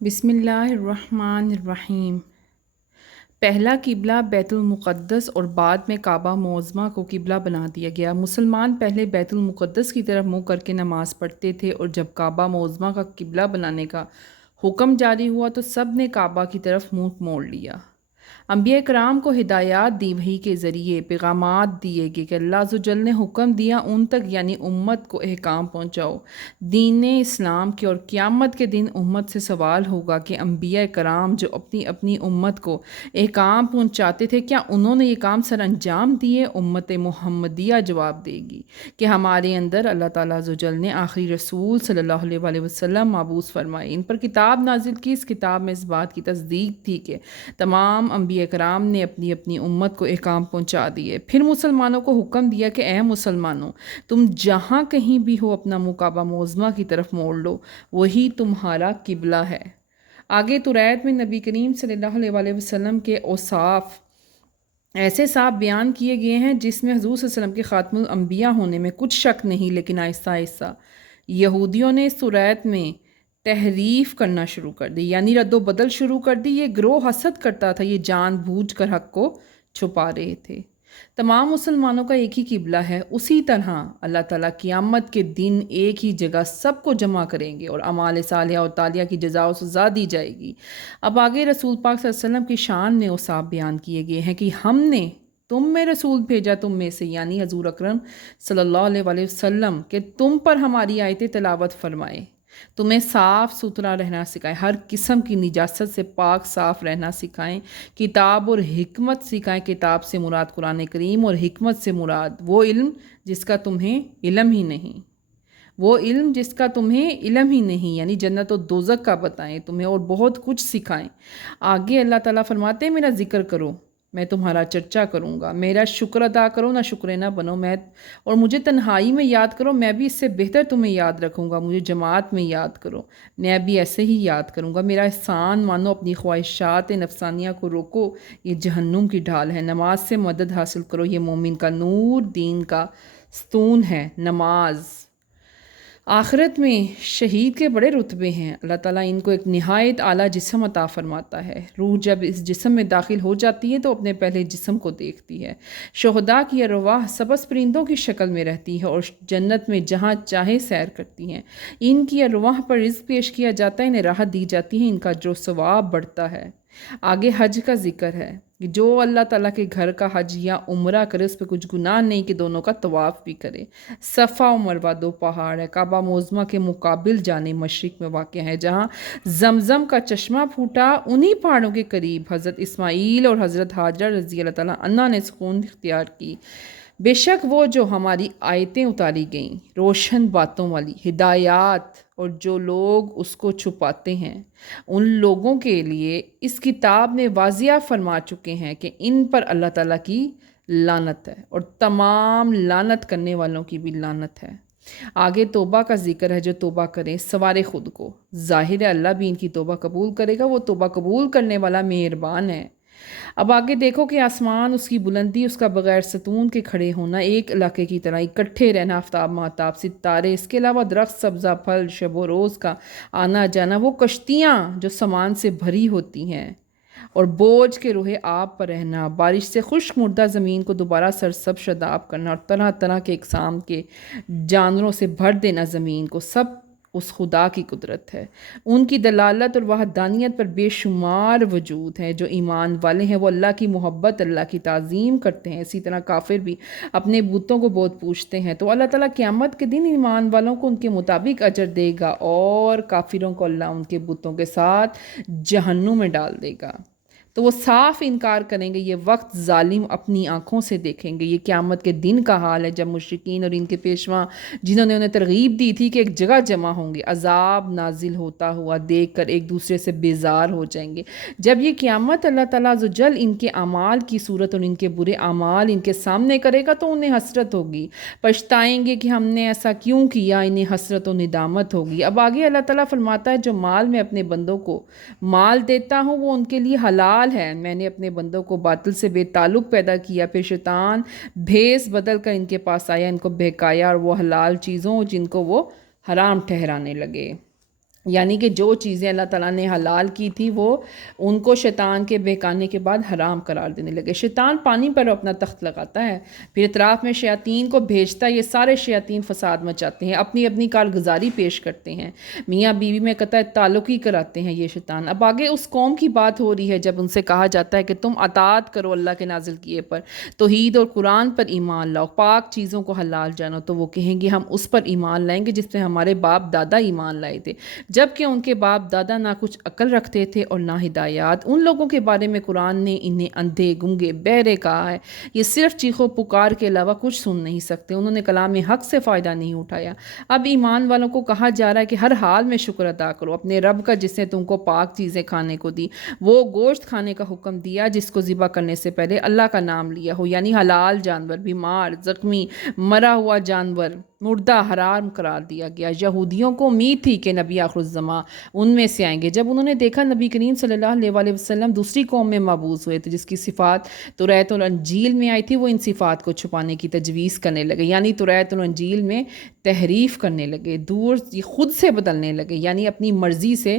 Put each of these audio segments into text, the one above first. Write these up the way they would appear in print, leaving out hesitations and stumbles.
بسم اللہ الرحمن الرحیم۔ پہلا قبلہ بیت المقدس اور بعد میں کعبہ معظمہ کو قبلہ بنا دیا گیا۔ مسلمان پہلے بیت المقدس کی طرف منہ کر کے نماز پڑھتے تھے، اور جب کعبہ معظمہ کا قبلہ بنانے کا حکم جاری ہوا تو سب نے کعبہ کی طرف منہ موڑ لیا۔ انبیاء کرام کو ہدایات دی، وحی کے ذریعے پیغامات دیے گئے کہ اللہ عز و جل نے حکم دیا ان تک، یعنی امت کو احکام پہنچاؤ دین اسلام کے، اور قیامت کے دن امت سے سوال ہوگا کہ انبیاء کرام جو اپنی اپنی امت کو احکام پہنچاتے تھے، کیا انہوں نے یہ کام سر انجام دیے؟ امت محمدیہ جواب دے گی کہ ہمارے اندر اللہ تعالیٰ عز و جل نے آخری رسول صلی اللہ علیہ وآلہ وسلم مبعوث فرمائے، ان پر کتاب نازل کی۔ اس کتاب میں اس بات کی تصدیق تھی کہ تمام انبیاء کرام نے اپنی اپنی امت کو احکام پہنچا دیے۔ پھر مسلمانوں کو حکم دیا کہ اے مسلمانوں، تم جہاں کہیں بھی ہو اپنا منہ کعبہ معظمہ کی طرف موڑ لو، وہی تمہارا قبلہ ہے۔ آگے توریت میں نبی کریم صلی اللہ علیہ وآلہ وسلم کے اوصاف ایسے صاف بیان کیے گئے ہیں جس میں حضور صلی اللہ علیہ وسلم کے خاتم الانبیاء ہونے میں کچھ شک نہیں، لیکن آہستہ آہستہ یہودیوں نے اس توریت میں تحریف کرنا شروع کر دی، یعنی رد و بدل شروع کر دی۔ یہ گروہ حسد کرتا تھا، یہ جان بوجھ کر حق کو چھپا رہے تھے۔ تمام مسلمانوں کا ایک ہی قبلہ ہے، اسی طرح اللہ تعالیٰ قیامت کے دن ایک ہی جگہ سب کو جمع کریں گے اور اعمال صالحہ اور تالیہ کی جزا و سزا دی جائے گی۔ اب آگے رسول پاک صلی اللہ علیہ وسلم کی شان میں اوصاف بیان کیے گئے ہیں کہ ہم نے تم میں رسول بھیجا، تم میں سے، یعنی حضور اکرم صلی اللہ علیہ وآلہ وسلم، کہ تم پر ہماری آیتیں تلاوت فرمائے، تمہیں صاف ستھرا رہنا سکھائیں، ہر قسم کی نجاست سے پاک صاف رہنا سکھائیں، کتاب اور حکمت سکھائیں۔ کتاب سے مراد قرآن کریم، اور حکمت سے مراد وہ علم جس کا تمہیں علم ہی نہیں، وہ علم جس کا تمہیں علم ہی نہیں، یعنی جنت و دوزخ کا بتائیں تمہیں، اور بہت کچھ سکھائیں۔ آگے اللہ تعالیٰ فرماتے ہیں میرا ذکر کرو، میں تمہارا چرچا کروں گا، میرا شکر ادا کرو، نہ شکرے بنو، اور مجھے تنہائی میں یاد کرو، میں بھی اس سے بہتر تمہیں یاد رکھوں گا۔ مجھے جماعت میں یاد کرو، میں بھی ایسے ہی یاد کروں گا۔ میرا احسان مانو، اپنی خواہشات نفسانیہ کو روکو، یہ جہنم کی ڈھال ہے۔ نماز سے مدد حاصل کرو، یہ مومن کا نور، دین کا ستون ہے نماز۔ آخرت میں شہید کے بڑے رتبے ہیں، اللہ تعالیٰ ان کو ایک نہایت اعلیٰ جسم عطا فرماتا ہے۔ روح جب اس جسم میں داخل ہو جاتی ہے تو اپنے پہلے جسم کو دیکھتی ہے۔ شہداء کی ارواح سبز پرندوں کی شکل میں رہتی ہے اور جنت میں جہاں چاہے سیر کرتی ہیں۔ ان کی ارواح پر رزق پیش کیا جاتا ہے، انہیں راحت دی جاتی ہے، ان کا جو ثواب بڑھتا ہے۔ آگے حج کا ذکر ہے کہ جو اللہ تعالیٰ کے گھر کا حج یا عمرہ کرے اس پہ کچھ گناہ نہیں کہ دونوں کا طواف بھی کرے۔ صفا و مروہ دو پہاڑ ہے، کعبہ معظمہ کے مقابل جانب مشرق میں واقع ہے، جہاں زمزم کا چشمہ پھوٹا۔ انہی پہاڑوں کے قریب حضرت اسماعیل اور حضرت ہاجرہ رضی اللہ تعالیٰ عنہ نے سکون اختیار کی۔ بے شک وہ جو ہماری آیتیں اتاری گئیں روشن باتوں والی ہدایات، اور جو لوگ اس کو چھپاتے ہیں ان لوگوں کے لیے اس کتاب میں واضح فرما چکے ہیں کہ ان پر اللہ تعالیٰ کی لعنت ہے، اور تمام لعنت کرنے والوں کی بھی لعنت ہے۔ آگے توبہ کا ذکر ہے، جو توبہ کریں سوارے خود کو، ظاہر ہے اللہ بھی ان کی توبہ قبول کرے گا، وہ توبہ قبول کرنے والا مہربان ہے۔ اب آگے دیکھو کہ آسمان، اس کی بلندی، اس کا بغیر ستون کے کھڑے ہونا، ایک علاقے کی طرح اکٹھے رہنا، آفتاب مہتاب ستارے، اس کے علاوہ درخت سبزہ پھل، شب و روز کا آنا جانا، وہ کشتیاں جو سامان سے بھری ہوتی ہیں، اور بوجھ کے روئے آب پر رہنا، بارش سے خشک مردہ زمین کو دوبارہ سرسب شاداب کرنا، اور طرح طرح کے اقسام کے جانوروں سے بھر دینا زمین کو، سب اس خدا کی قدرت ہے۔ ان کی دلالت اور وحدانیت پر بے شمار وجود ہے۔ جو ایمان والے ہیں وہ اللہ کی محبت، اللہ کی تعظیم کرتے ہیں۔ اسی طرح کافر بھی اپنے بتوں کو بہت پوجتے ہیں، تو اللہ تعالیٰ قیامت کے دن ایمان والوں کو ان کے مطابق اجر دے گا، اور کافروں کو اللہ ان کے بتوں کے ساتھ جہنم میں ڈال دے گا۔ تو وہ صاف انکار کریں گے، یہ وقت ظالم اپنی آنکھوں سے دیکھیں گے۔ یہ قیامت کے دن کا حال ہے جب مشرکین اور ان کے پیشوا جنہوں نے انہیں ترغیب دی تھی کہ ایک جگہ جمع ہوں گے، عذاب نازل ہوتا ہوا دیکھ کر ایک دوسرے سے بیزار ہو جائیں گے۔ جب یہ قیامت اللہ تعالیٰ عز و جل ان کے اعمال کی صورت اور ان کے برے اعمال ان کے سامنے کرے گا تو انہیں حسرت ہوگی، پچھتائیں گے کہ ہم نے ایسا کیوں کیا، انہیں حسرت و ندامت ہوگی۔ اب آگے اللہ تعالیٰ فرماتا ہے جو مال میں اپنے بندوں کو مال دیتا ہوں وہ ان کے لیے حلال ہے، میں نے اپنے بندوں کو باطل سے بے تعلق پیدا کیا، پھر شیطان بھیس بدل کر ان کے پاس آیا، ان کو بہکایا اور وہ حلال چیزوں جن کو وہ حرام ٹھہرانے لگے۔ یعنی کہ جو چیزیں اللہ تعالیٰ نے حلال کی تھی وہ ان کو شیطان کے بہکانے کے بعد حرام قرار دینے لگے۔ شیطان پانی پر اپنا تخت لگاتا ہے، پھر اطراف میں شیاطین کو بھیجتا ہے، یہ سارے شیاطین فساد مچاتے ہیں، اپنی اپنی کارگزاری پیش کرتے ہیں، میاں بیوی میں قطع تعلق ہی کراتے ہیں یہ شیطان۔ اب آگے اس قوم کی بات ہو رہی ہے جب ان سے کہا جاتا ہے کہ تم اطاعت کرو اللہ کے نازل کیے پر، توحید اور قرآن پر ایمان لاؤ، پاک چیزوں کو حلال جانو، تو وہ کہیں گے ہم اس پر ایمان لائیں گے جس پہ ہمارے باپ دادا ایمان لائے تھے، جبکہ ان کے باپ دادا نہ کچھ عقل رکھتے تھے اور نہ ہدایات۔ ان لوگوں کے بارے میں قرآن نے انہیں اندھے، گنگے، بہرے کہا ہے، یہ صرف چیخ و پکار کے علاوہ کچھ سن نہیں سکتے، انہوں نے کلام حق سے فائدہ نہیں اٹھایا۔ اب ایمان والوں کو کہا جا رہا ہے کہ ہر حال میں شکر ادا کرو اپنے رب کا جس نے تم کو پاک چیزیں کھانے کو دی، وہ گوشت کھانے کا حکم دیا جس کو ذبح کرنے سے پہلے اللہ کا نام لیا ہو، یعنی حلال جانور، بیمار، زخمی، مرا ہوا جانور، مردہ حرام قرار دیا گیا۔ یہودیوں کو امید تھی کہ نبی آخر الزماں ان میں سے آئیں گے۔ جب انہوں نے دیکھا نبی کریم صلی اللہ علیہ وسلم دوسری قوم میں مبعوث ہوئے تھے جس کی صفات توریت الانجیل میں آئی تھی، وہ ان صفات کو چھپانے کی تجویز کرنے لگے، یعنی توریت الانجیل میں تحریف کرنے لگے، دور خود سے بدلنے لگے، یعنی اپنی مرضی سے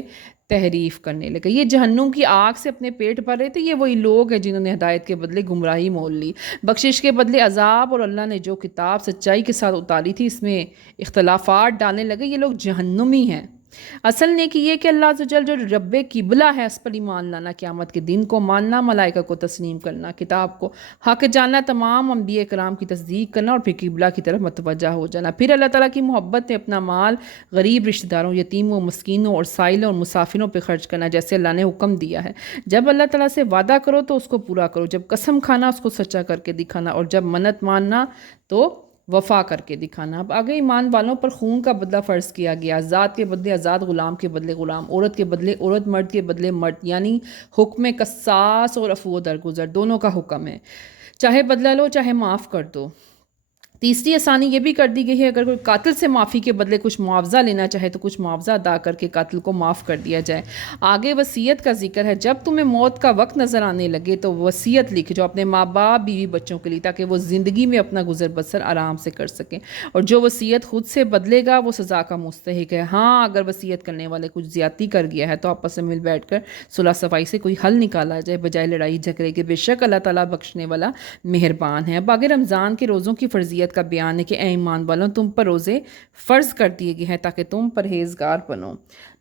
تحریف کرنے لگے۔ یہ جہنم کی آگ سے اپنے پیٹ بھر رہے تھے، یہ وہی لوگ ہیں جنہوں نے ہدایت کے بدلے گمراہی مول لی، بخشش کے بدلے عذاب، اور اللہ نے جو کتاب سچائی کے ساتھ اتاری تھی اس میں اختلافات ڈالنے لگے، یہ لوگ جہنمی ہیں۔ اصل نیکی یہ کہ اللہ عز و جل جو رب قبلہ ہے اس پر ایمان لانا، قیامت کے دن کو ماننا، ملائکہ کو تسلیم کرنا، کتاب کو حق جاننا، تمام انبیاء کرام کی تصدیق کرنا، اور پھر قبلہ کی طرف متوجہ ہو جانا۔ پھر اللہ تعالیٰ کی محبت میں اپنا مال غریب، رشتہ داروں، یتیموں، مسکینوں اور سائلوں اور مسافروں پہ خرچ کرنا جیسے اللہ نے حکم دیا ہے۔ جب اللہ تعالیٰ سے وعدہ کرو تو اس کو پورا کرو، جب قسم کھانا اس کو سچا کر کے دکھانا، اور جب منت ماننا تو وفا کر کے دکھانا۔ اب آگے ایمان والوں پر خون کا بدلہ فرض کیا گیا، آزاد کے بدلے آزاد، غلام کے بدلے غلام، عورت کے بدلے عورت، مرد کے بدلے مرد، یعنی حکم قصاص اور عفو و درگزر دونوں کا حکم ہے، چاہے بدلہ لو چاہے معاف کر دو۔ تیسری آسانی یہ بھی کر دی گئی ہے اگر کوئی قاتل سے معافی کے بدلے کچھ معاوضہ لینا چاہے تو کچھ معاوضہ ادا کر کے قاتل کو معاف کر دیا جائے۔ آگے وصیت کا ذکر ہے، جب تمہیں موت کا وقت نظر آنے لگے تو وصیت لکھ جو اپنے ماں باپ، بیوی، بچوں کے لیے، تاکہ وہ زندگی میں اپنا گزر بسر آرام سے کر سکیں، اور جو وصیت خود سے بدلے گا وہ سزا کا مستحق ہے۔ ہاں اگر وصیت کرنے والے کچھ زیادتی کر گیا ہے تو آپس میں مل بیٹھ کر صلح صفائی سے کوئی حل نکالا جائے بجائے لڑائی جھگڑے کے، بے شک اللہ تعالیٰ بخشنے والا مہربان ہے۔ اب آگے رمضان کے روزوں کی فرضیت کا بیان ہے کہ اے ایمان والوں تم پر روزے فرض کر دیے گئے ہیں تاکہ تم پرہیزگار بنو۔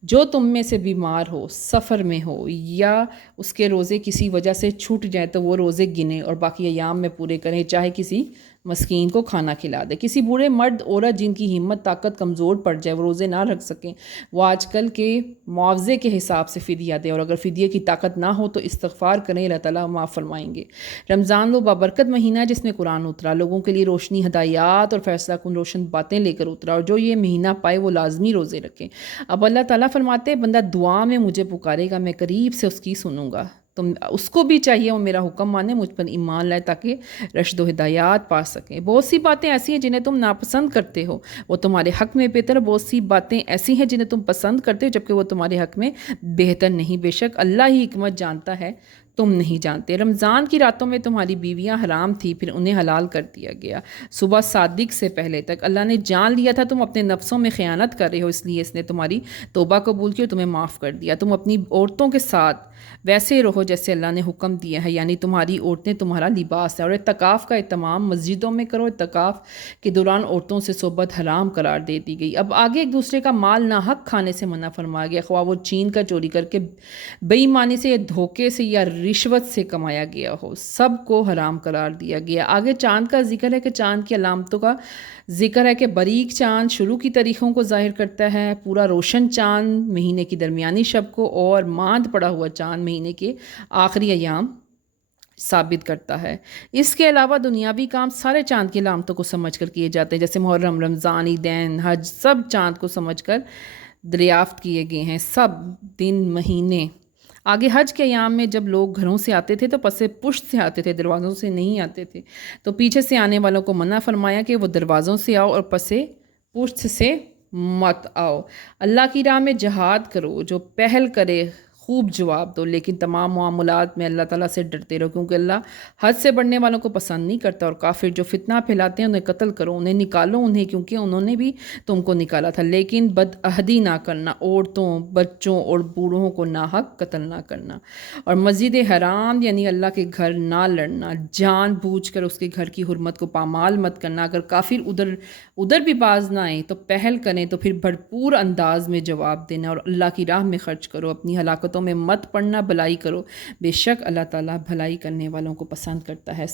جو تم میں سے بیمار ہو، سفر میں ہو، یا اس کے روزے کسی وجہ سے چھوٹ جائیں تو وہ روزے گنے اور باقی ایام میں پورے کریں، چاہے کسی مسکین کو کھانا کھلا دے۔ کسی بوڑھے مرد عورت جن کی ہمت طاقت کمزور پڑ جائے، وہ روزے نہ رکھ سکیں، وہ آج کل کے معاوضے کے حساب سے فدیہ دیں، اور اگر فدیے کی طاقت نہ ہو تو استغفار کریں، اللہ تعالیٰ معاف فرمائیں گے۔ رمضان وہ بابرکت مہینہ ہے جس میں قرآن اترا، لوگوں کے لیے روشنی، ہدایات اور فیصلہ کن روشن باتیں لے کر اترا، اور جو یہ مہینہ پائے وہ لازمی روزے رکھیں۔ اب اللہ تعالیٰ فرماتے ہیں بندہ دعا میں مجھے پکارے گا میں قریب سے اس کی سنوں گا، تم اس کو بھی چاہیے وہ میرا حکم مانے، مجھ پر ایمان لائے تاکہ رشد و ہدایات پا سکیں۔ بہت سی باتیں ایسی ہیں جنہیں تم ناپسند کرتے ہو وہ تمہارے حق میں بہتر، بہت سی باتیں ایسی ہیں جنہیں تم پسند کرتے ہو جبکہ وہ تمہارے حق میں بہتر نہیں، بے شک اللہ ہی حکمت جانتا ہے تم نہیں جانتے۔ رمضان کی راتوں میں تمہاری بیویاں حرام تھی پھر انہیں حلال کر دیا گیا صبح صادق سے پہلے تک، اللہ نے جان لیا تھا تم اپنے نفسوں میں خیانت کر رہے ہو، اس لیے اس نے تمہاری توبہ قبول کی اور تمہیں معاف کر دیا۔ تم اپنی عورتوں کے ساتھ ویسے رہو جیسے اللہ نے حکم دیا ہے، یعنی تمہاری عورتیں تمہارا لباس ہے، اور اعتکاف کا اہتمام مسجدوں میں کرو، اعتکاف کے دوران عورتوں سے صحبت حرام قرار دے دی گئی۔ اب آگے ایک دوسرے کا مال ناحق کھانے سے منع فرمایا گیا، خواہ وہ چھین کا چوری کر کے، بے ایمانی سے یا دھوکے سے یا رشوت سے کمایا گیا ہو، سب کو حرام قرار دیا گیا۔ آگے چاند کا ذکر ہے کہ چاند کی علامتوں کا ذکر ہے کہ باریک چاند شروع کی تاریخوں کو ظاہر کرتا ہے، پورا روشن چاند مہینے کی درمیانی شب کو، اور ماند پڑا ہوا چاند مہینے کے آخری ایام ثابت کرتا ہے۔ اس کے علاوہ دنیاوی کام سارے چاند کی علامتوں کو سمجھ کر کیے جاتے ہیں، جیسے محرم، رمضان، عیدین، حج، سب چاند کو سمجھ کر دریافت کیے گئے ہیں، سب دن، مہینے۔ آگے حج کے ایام میں جب لوگ گھروں سے آتے تھے تو پس پشت سے آتے تھے، دروازوں سے نہیں آتے تھے، تو پیچھے سے آنے والوں کو منع فرمایا کہ وہ دروازوں سے آؤ اور پس پشت سے مت آؤ۔ اللہ کی راہ میں جہاد کرو، جو پہل کرے خوب جواب دو، لیکن تمام معاملات میں اللہ تعالیٰ سے ڈرتے رہو، کیونکہ اللہ حد سے بڑھنے والوں کو پسند نہیں کرتا۔ اور کافر جو فتنہ پھیلاتے ہیں انہیں قتل کرو، انہیں نکالو انہیں، کیونکہ انہوں نے بھی تم کو نکالا تھا، لیکن بدعہدی نہ کرنا، عورتوں بچوں اور بوڑھوں کو ناحق قتل نہ کرنا، اور مسجد حرام یعنی اللہ کے گھر نہ لڑنا، جان بوجھ کر اس کے گھر کی حرمت کو پامال مت کرنا۔ اگر کافر ادھر بھی باز نہ آئیں تو پہل کریں تو پھر بھرپور انداز میں جواب دینا، اور اللہ کی راہ میں خرچ کرو، اپنی ہلاکتوں میں مت پڑنا، بھلائی کرو، بے شک اللہ تعالیٰ بھلائی کرنے والوں کو پسند کرتا ہے۔